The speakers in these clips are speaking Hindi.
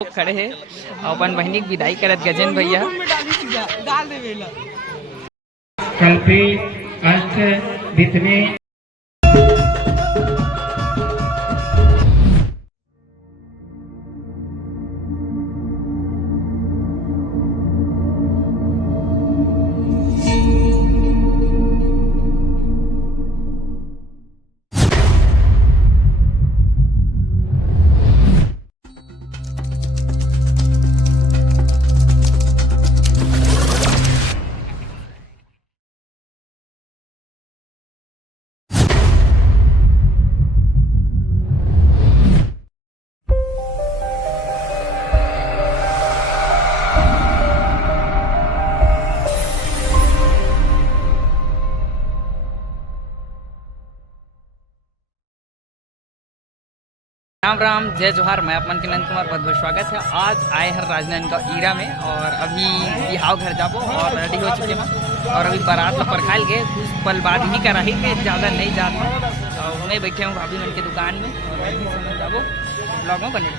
खड़े है अपन बहनी विदाई करत गजन भैया कल्पी अष्ट जितने राम राम जय जोहार। मैं अपन के नंद कुमार बहुत बहुत स्वागत है। आज आए हैं राजनांदगांव ईरा में और अभी बिहाव घर जाबो और रेडी हो चुके हैं और अभी बारात ला परखाल गए कुछ पल बाद ही करा ही के ज़्यादा नहीं जाता और मैं बैठे हूँ भाभी मन के दुकान में और अभी समय जाबो ब्लॉग में बने।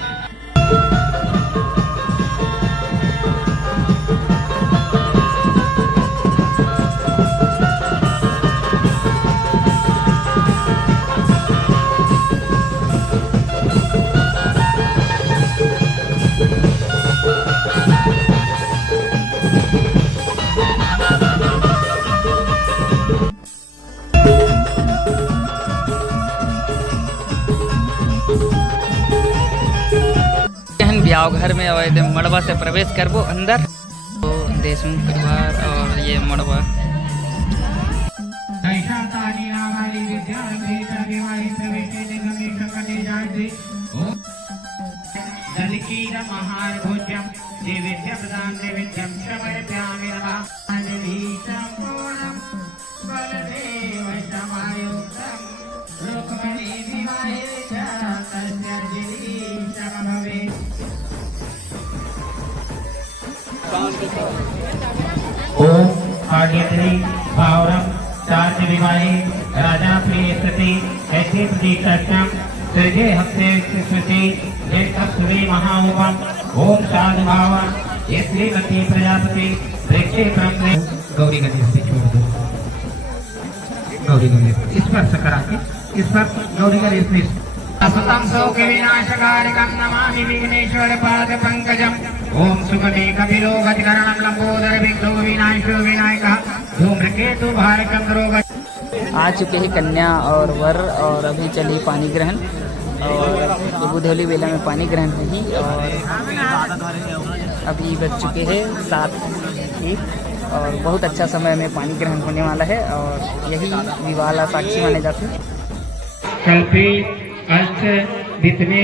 ब्याह घर में और एकदम मड़वा से प्रवेश करबो अंदर तो देशमुख परिवार और ये मड़वा ओम आर्यत्री भावरम चार्ज विवाहे राजा प्रिय सती ऐसे प्रतीक्षाक्षम सृजे हस्ते स्मृति जय महाउपम ओम साधु भावम ये श्रीमती प्रजापति प्रेक्षे क्रम गौरी गणेश से छोड़ दो। गौरी गणेश इस पर सकरा के इस पर गौरी गणेश ने असतम शोक विनाशकारकं नमामि विघ्नेश्वर पाद पंकजम ओम सुगते कपिलो गतिकरणं लंबोदर विघ्नो विनाशो विनायकः धूम्रकेतु भारकं रोग। आ चुके हैं कन्या और वर और अभी चली पानी ग्रहण और बुधौली बेला में पानी ग्रहण रही और अभी बज चुके हैं 7 और बहुत अच्छा समय में पानी ग्रहण होने वाला है और यही विवाह साक्षी माने जाते हैं। कल्पी अष्ट जितने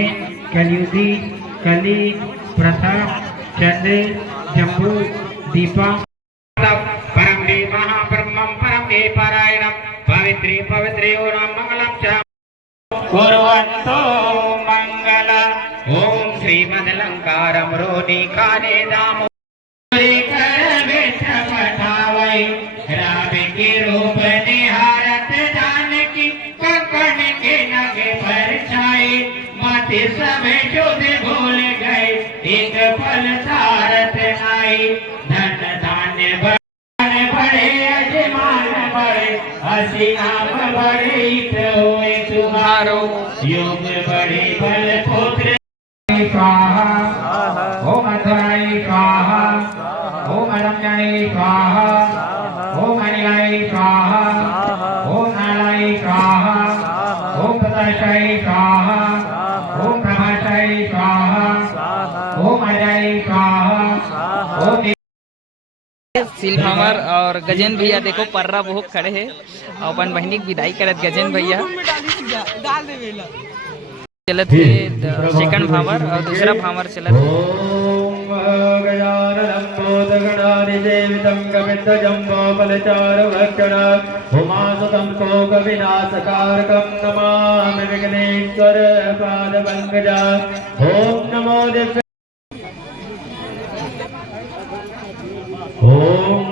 कलयुगी कली प्रथा चंद्र जम्बू दीपा परम देव महाब्रह्मं परम देव पारायणं पवित्रे पवित्रे ओम मंगलम च कुर्वन्तो मंगल ओम श्रीमदलंकारं रोनिकाने दामो पठावै राम के रूप निहारत जानकी कंकण के नगे पर छाई माथे समय जोध भूल गए एक पल तारत आई धन धान्य बड़े अजमान बड़े हसीना बड़े हुए तुम्हारो योग बड़े बल पुत्र स्वाहा ओम अध्वराय स्वाहा ओम रम्याय स्वाहा ओम अनियाय स्वाहा ओम नाराय स्वाहा ओम प्रकाशाय स्वाहा ओम प्रभाशाय स्वाहा ओम अजय स्वाहा ओम सील भंवर और गजन भैया देखो पर्रा बहुत खड़े हैं अपन बहनी विदाई करत गजन भैया चलत है सेकंड भावर और दूसरा भावर चलत है। ओम गजाननं भूतगणाधिसेवितं कपित्थजम्बोफलचारुभक्षणा उमासुतं शोकविनाशकारकं नमामि विघ्नेश्वर पादपङ्कजा ओम नमो दिव्य ओम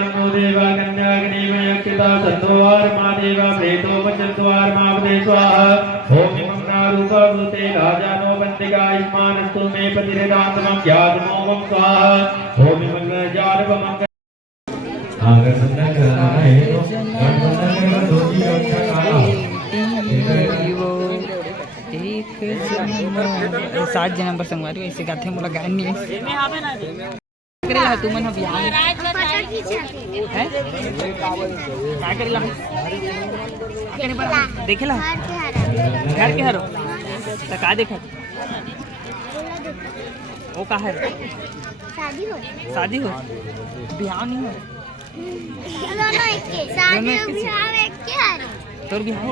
नमो देवा कन्याग्निमय यक्षिता चन्द्रवार महादेवा प्रेतोपचन्द्रवार महादेव स्वाहा ओम रूपा भूते राजानो कार्तिकायुष्मानस्तु मे प्रतिरेदात्मं ज्ञातमोमं स्वाहा ओम मंगलजालवमंगल सात जन्म पर संगवारी ऐसे गाथे मोला गायन नहीं करेला तू मन बियाह है का करेला देखेला घर के हरो त का देखा वो का है शादी हो बियाह नहीं हो तोर बियाह हो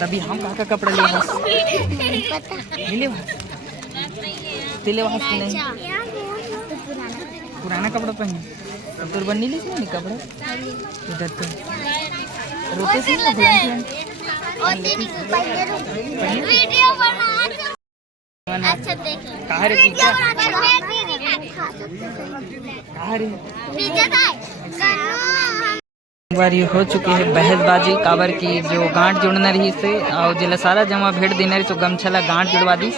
तभी हम का कपड़ा ले तेले वहां से नहीं पुराना कपड़ा पहने तोर बन्नी ली नहीं कपड़ा इधर तो रोते से ना वीडियो बना अच्छा देख कहां रे पिज्जा कहां रे बारी हो चुकी है बहसबाजी काबर की जो गांठ जोड़ना रही से और जिला सारा जमा भेड़ देना रही तो गमछला गांठ जोड़वा दी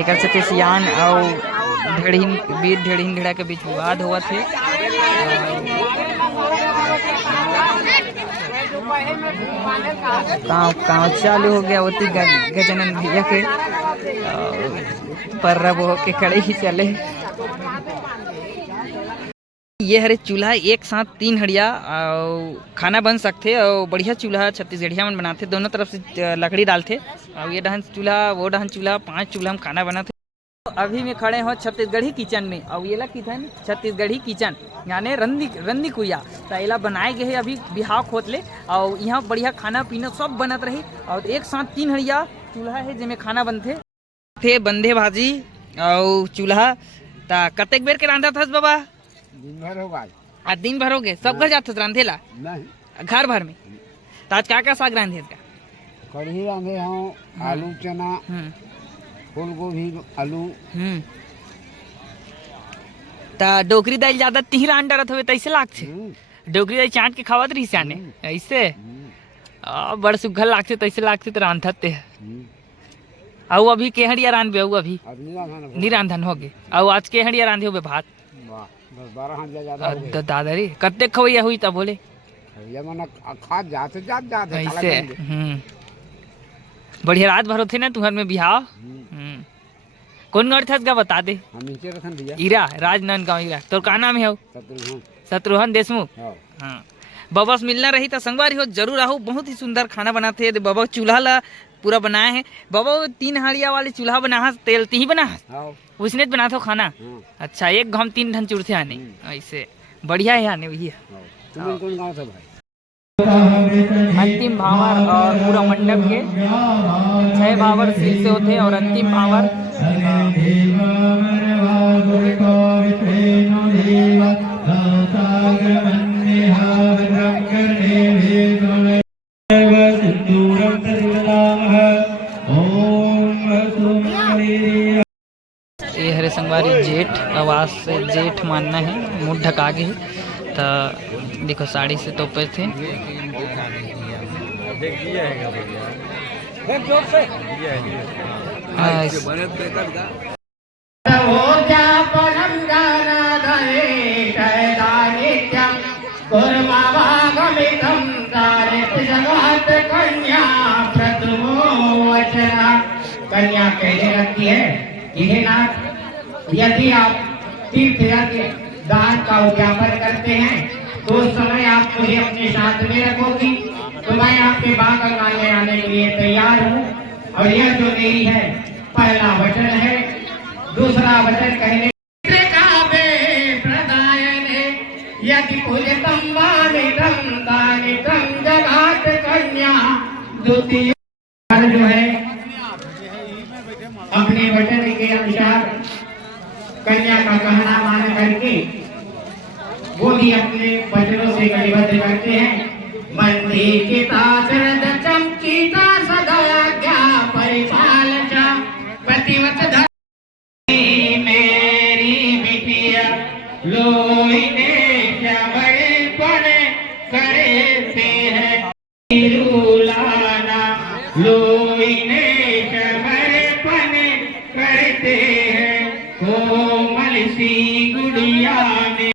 एक से सियान और ढेड़ीन बीच ढेड़ीन ढेड़ा के बीच विवाद हुआ थे गाँव चालू हो गया होती गजानन भैया के पर्रब हो के खड़े ही चले ये हरे चूल्हा एक साथ 3 हड़िया खाना बन सकते और बढ़िया चूल्हा छत्तीसगढ़िया में बनाते दोनों तरफ से लकड़ी डालते और ये डहन चूल्हा वो डहन चूल्हा 5 चूल्हा में खाना बनाते। अभी में खड़े हो छत्तीसगढ़ी किचन में और ये किचन छत्तीसगढ़ी किचन यानी रंदी कुइया तैला बनाए गए अभी बिहाव खोतले और यहाँ बढ़िया खाना पीना सब बनत रही और एक साथ 3 हड़िया चूल्हा है जिसमें खाना बनते थे बंधे भाजी और चूल्हा ता कतेक बेर के रांधा था बाबा दिन भर हो गए आज दिन भर हो गए सब घर जाते रांधेला नहीं घर भर में तो आज क्या साग रांधे का कढ़ी रांधे हूँ आलू चना फूल गोभी आलू ता डोकरी दाल ज्यादा तिहरा अंडा रहत होवे तैसे लागछे डोकरी दाल चाट के खावत रही जाने ऐसे बड़ सुघल लागछे तैसे लागछे तो रांधते आउ अभी केहड़िया रांधबे आउ अभी नहीं रांधन हो गए आउ आज केहड़िया रांधे होबे भात 10-12 हाथ ज्यादा दादा रे कत्ते खवैया हुई तब बोले ये मन खा जाते ऐसे बढ़िया रात भर होते ना तुहर में बिहाव कौन गाँव था का बता दे हम नीचे रखन दिया ईरा राजनांद गाँव ईरा तो का नाम है शत्रुघ्न देशमुख हाँ बाबा से मिलना रही तो संगवारी हो जरूर आओ बहुत ही सुंदर खाना बनाते हैं बाबा चूल्हा ला पूरा बनाए हैं बाबा 3 हाड़िया वाले चूल्हा बना तेल ती ही बना उसने बना था खाना अच्छा एक घम 3 ढन चुड़ते आने ऐसे बढ़िया है आने वही तुम कौन गाँव से भाई अंतिम भावर और पूरा मंडप के 6 भावर सिर से होते और अंतिम भावर ये हरे संगवारी जेठ आवाज से जेठ मानना है मुँह ढका के तो देखो साड़ी से तोपे थे कन्या कहने लगती है हे नाथ यदि आप तीर्थ दान का उद्यापन करते हैं तो उस समय आप मुझे अपने साथ में रखोगी तो मैं आपके बाग आंगन में आने के लिए तैयार हूँ। और यह जो मेरी है पहला वचन है। दूसरा वचन कहने यदि पूजतम वानितम दानितम जगात कन्या द्वितीय जो है अपने वचन के अनुसार कन्या का कहना मान करके वो भी अपने वचनों से कटिबद्ध करते हैं। मंदी की तादरद चमकीता सदा क्या परिपालचा प्रतिवत धर्म मेरी बिटिया लोई करते हैं रुलाना, लोईने समर्पण करते हैं कोमल सी गुड़िया ने।